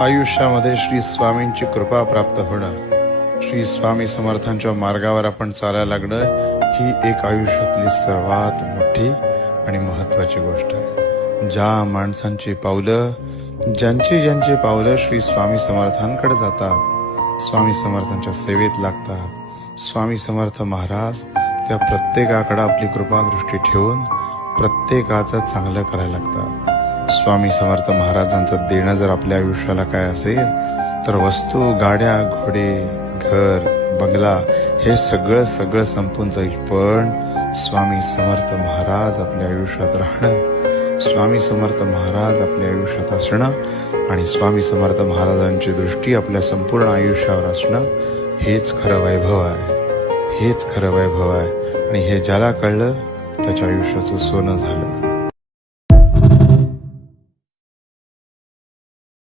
आयुष्यामध्ये श्री स्वामींची कृपा प्राप्त होणं, श्री स्वामी समर्थांच्या मार्गावर आपण चालायला लागणं ही एक आयुष्यातली सर्वात मोठी आणि महत्वाची गोष्ट आहे. ज्या माणसांची पावलं, ज्यांची पावलं श्री स्वामी समर्थांकडे जातात, स्वामी समर्थांच्या सेवेत लागतात, स्वामी समर्थ महाराज त्या प्रत्येकाकडे आपली कृपा दृष्टी ठेवून प्रत्येकाचं चांगलं करायला लागतात. स्वामी समर्थ महाराजांचं देणं जर आपल्या आयुष्याला काय असेल तर वस्तू, गाड्या, घोडे, घर, बंगला हे सगळं संपून जाईल, पण स्वामी समर्थ महाराज आपल्या आयुष्यात राहणं, स्वामी समर्थ महाराज आपल्या आयुष्यात असणं आणि स्वामी समर्थ महाराजांची दृष्टी आपल्या संपूर्ण आयुष्यावर असणं हेच खरं वैभव आहे, हेच खरं वैभव आहे. आणि हे ज्याला कळलं त्याच्या आयुष्याचं सोनं झालं.